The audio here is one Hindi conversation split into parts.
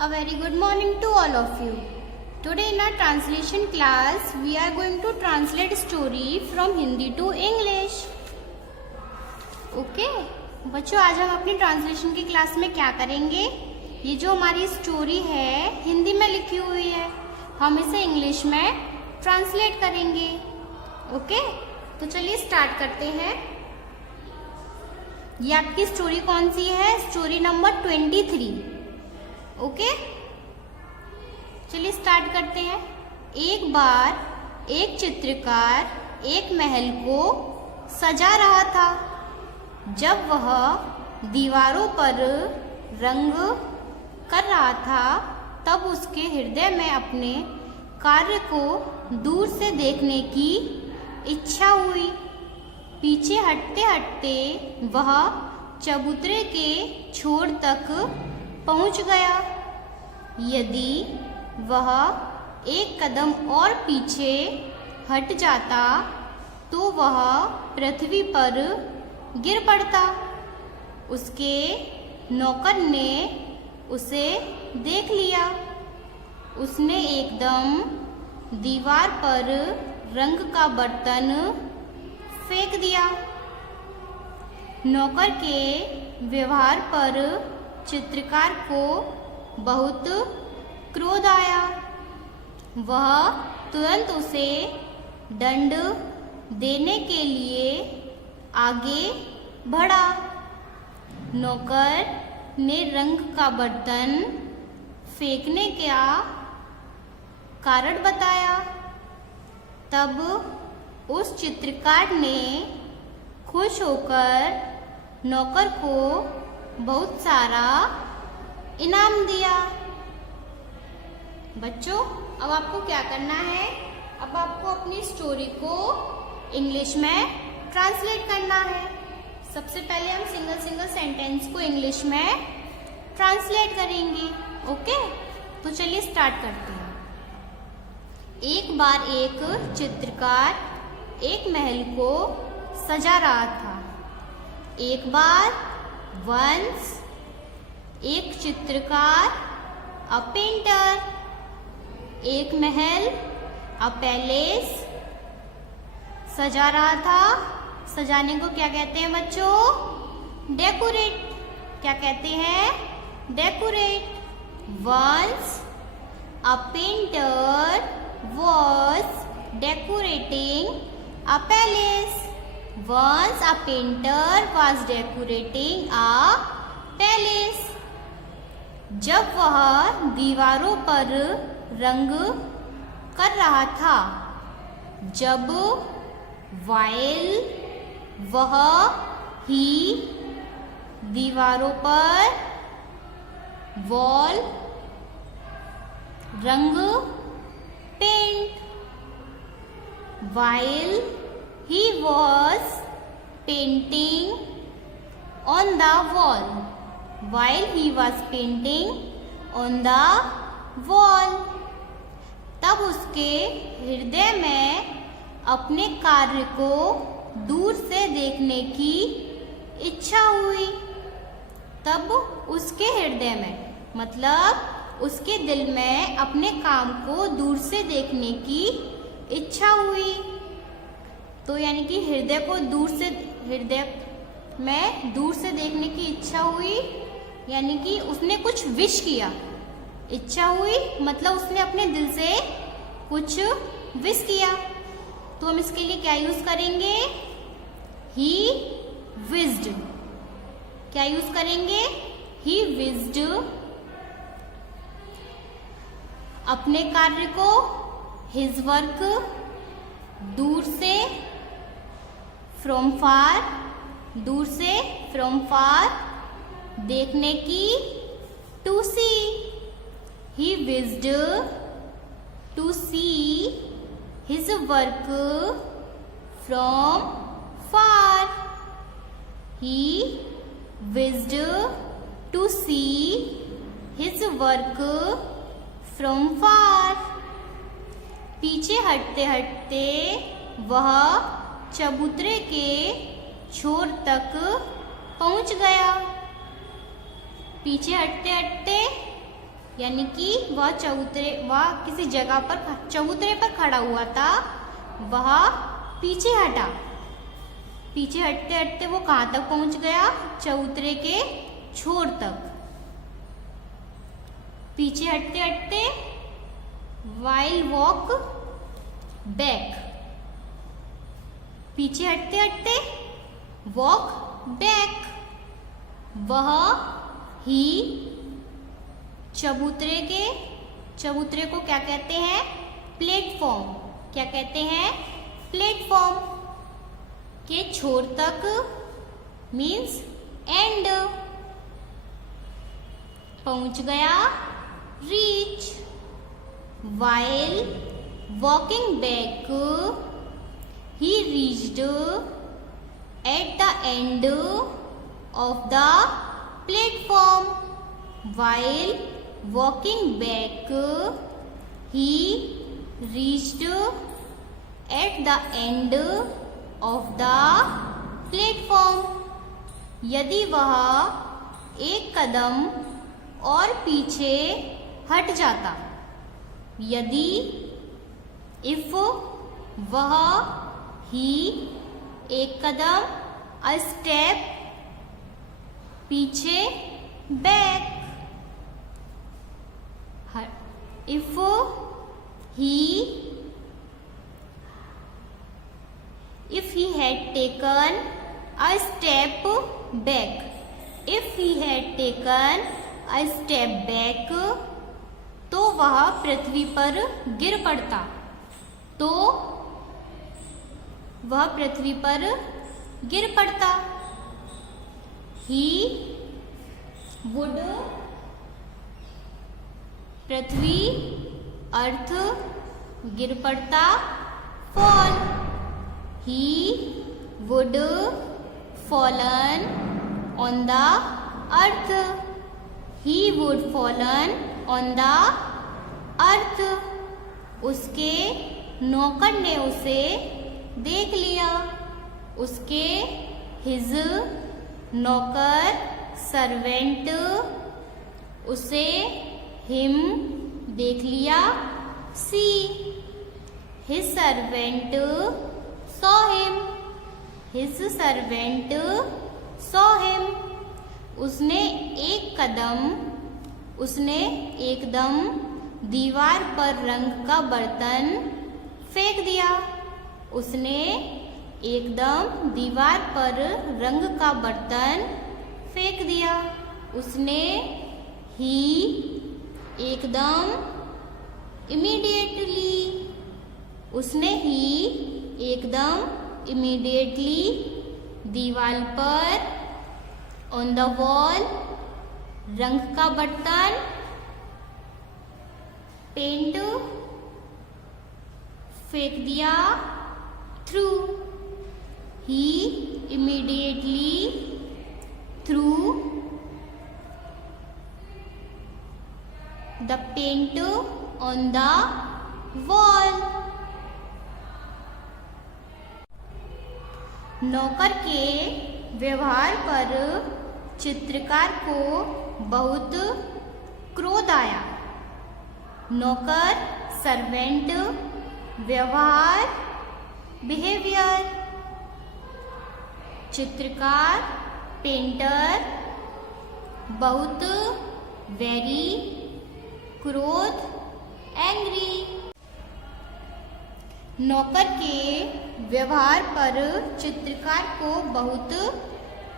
A very good morning to all of you. Today in our translation class, we are going to translate story from Hindi to English. Okay? बच्चों आज हम अपनी ट्रांसलेशन की क्लास में क्या करेंगे? ये जो हमारी स्टोरी है हिंदी में लिखी हुई है, हम इसे इंग्लिश में ट्रांसलेट करेंगे. ओके? तो चलिए स्टार्ट करते हैं. ये आपकी स्टोरी कौन सी है? Story number 23. ओके, चलिए स्टार्ट करते हैं. एक बार एक चित्रकार एक महल को सजा रहा था. जब वह दीवारों पर रंग कर रहा था तब उसके हृदय में अपने कार्य को दूर से देखने की इच्छा हुई. पीछे हटते हटते वह चबूतरे के छोर तक पहुंच गया. यदि वह एक कदम और पीछे हट जाता तो वह पृथ्वी पर गिर पड़ता. उसके नौकर ने उसे देख लिया. उसने एकदम दीवार पर रंग का बर्तन फेंक दिया. नौकर के व्यवहार पर चित्रकार को बहुत क्रोध आया. वह तुरंत उसे दंड देने के लिए आगे बढ़ा. नौकर ने रंग का बर्तन फेंकने का कारण बताया. तब उस चित्रकार ने खुश होकर नौकर को बहुत सारा इनाम दिया. बच्चों, अब आपको क्या करना है? अब आपको अपनी स्टोरी को इंग्लिश में ट्रांसलेट करना है. सबसे पहले हम सिंगल सेंटेंस को इंग्लिश में ट्रांसलेट करेंगे. ओके, तो चलिए स्टार्ट करते हैं. एक बार एक चित्रकार एक महल को सजा रहा था. एक बार, वंस, एक चित्रकार, अ पेंटर, एक महल, अ पैलेस सजा रहा था. सजाने को क्या कहते हैं बच्चों? डेकोरेट. क्या कहते हैं? Decorate. Once a painter was decorating a palace. Once a painter was decorating a palace. जब वह दीवारों पर रंग कर रहा था. जब, while, वह, ही, दीवारों पर, वॉल, रंग, paint. While he was painting on the wall. While he was painting on the wall. तब उसके हृदय में अपने कार्य को दूर से देखने की इच्छा हुई. तब उसके हृदय में मतलब उसके दिल में अपने काम को दूर से देखने की इच्छा हुई. तो यानी कि हृदय में दूर से देखने की इच्छा हुई, यानी कि उसने कुछ विश किया. इच्छा हुई मतलब उसने अपने दिल से कुछ विश किया. तो हम इसके लिए क्या यूज करेंगे? He wished. क्या यूज करेंगे? He wished. अपने कार्य को, हिज वर्क, दूर से, फ्रॉम फार, दूर से, फ्रॉम फार, देखने की, to see. He wished to see his work from far. He wished to see his work from far. पीछे हटते हटते वह चबूतरे के छोर तक पहुंच गया. पीछे हटते हटते यानी कि वह किसी जगह पर चबूतरे पर खड़ा हुआ था। वह पीछे हटा। पीछे हटते हटते वो कहाँ तक पहुंच गया? चबूतरे के छोर तक। पीछे हटते हटते while walk back। पीछे हटते हटते walk back। वह ही चबूतरे को क्या कहते हैं? प्लेटफॉर्म। क्या कहते हैं? प्लेटफॉर्म के छोर तक मीन्स एंड पहुंच गया। Reach. while walking back he reached at the end of the platform। while walking back he reached at the end of the platform। यदि वह एक कदम और पीछे हट जाता। यदि इफ वह ही एक कदम अ स्टेप पीछे back. If he had taken a step back। if he had taken a step back तो वह पृथ्वी पर गिर पड़ता। तो वह पृथ्वी पर गिर पड़ता। ही वुड पृथ्वी अर्थ गिर पड़ता fall. He would fallen on the earth. He would fallen on the earth. उसके नौकर ने उसे देख लिया। उसके हिज नौकर सर्वेंट उसे हिम देख लिया। See his servant saw him. His servant saw him. उसने एकदम दीवार पर रंग का बर्तन फेंक दिया। उसने एकदम दीवार पर रंग का बर्तन फेंक दिया। उसने ही एकदम इमीडिएटली। उसने ही एकदम इमीडिएटली दीवार पर ऑन द वॉल रंग का बर्तन पेंट फेंक दिया। Threw he immediately threw the paint on the wall. नौकर के व्यवहार पर चित्रकार को बहुत क्रोध आया। नौकर सर्वेंट व्यवहार बिहेवियर। चित्रकार पेंटर बहुत वेरी क्रोध एंग्री। नौकर के व्यवहार पर चित्रकार को बहुत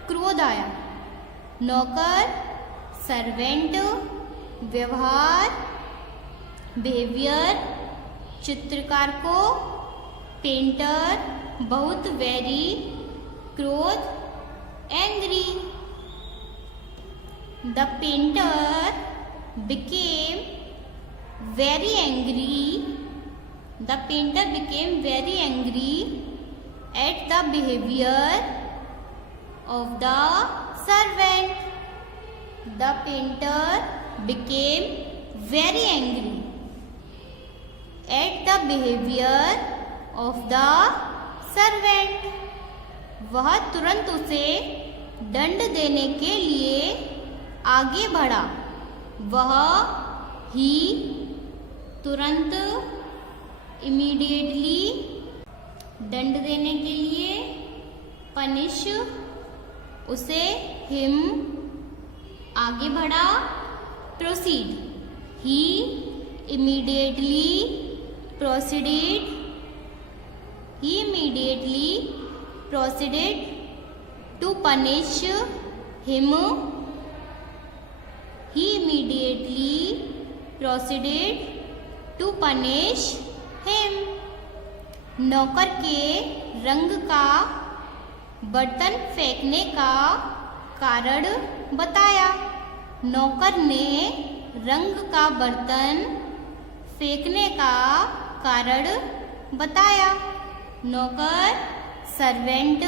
क्रोध आया। नौकर सर्वेंट व्यवहार बिहेवियर। चित्रकार को पेंटर बहुत वेरी क्रोध angry. The painter became very angry। The painter became very angry at the behavior of the servant। The painter became very angry at the behavior of the servant। वह तुरंत उसे दंड देने के लिए आगे बढ़ा। वह ही तुरंत, इमीडिएटली दंड देने के लिए, पनिश उसे, हिम आगे बढ़ा, proceed he immediately proceeded, he immediately proceeded to punish him, he immediately proceeded to punish him. नौकर के रंग का बर्तन फेंकने का कारण बताया। नौकर ने रंग का बर्तन फेंकने का कारण बताया। नौकर सर्वेंट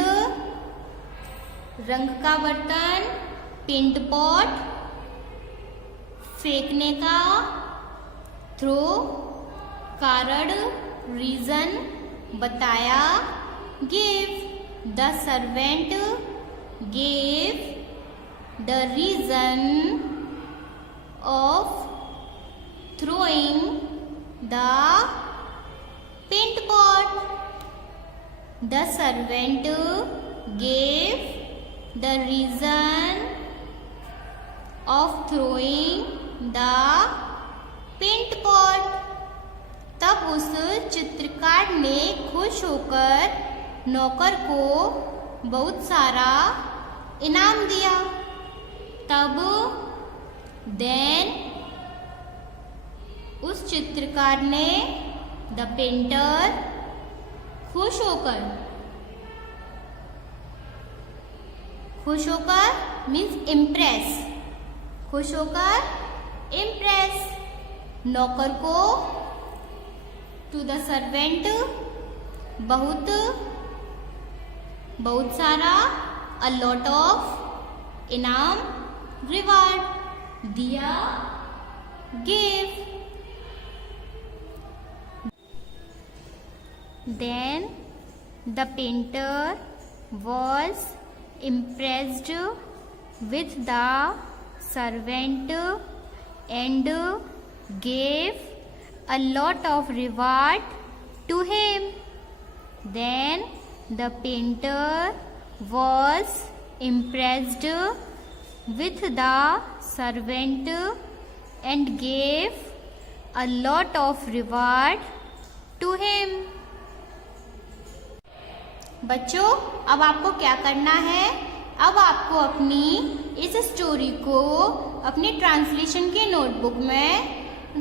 रंग का बर्तन, पेंट पॉट फेंकने का, थ्रो कारण, रीजन बताया, give the servant gave the reason of throwing the paint pot. The servant gave the reason of throwing the paint pot. तब उस चित्रकार ने खुश होकर नौकर को बहुत सारा इनाम दिया। तब then उस चित्रकार ने द पेंटर खुश होकर मीन्स इम्प्रेस, खुश होकर इम्प्रेस नौकर को, टू द सर्वेंट बहुत सारा, अ लॉट ऑफ इनाम, रिवार्ड दिया, give. Then the painter was impressed with the servant and gave a lot of reward to him. Then the painter was impressed with the servant and gave a lot of reward to him. बच्चों, अब आपको क्या करना है? अब आपको अपनी इस स्टोरी को अपनी ट्रांसलेशन के नोटबुक में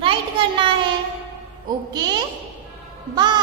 राइट करना है। Okay, bye.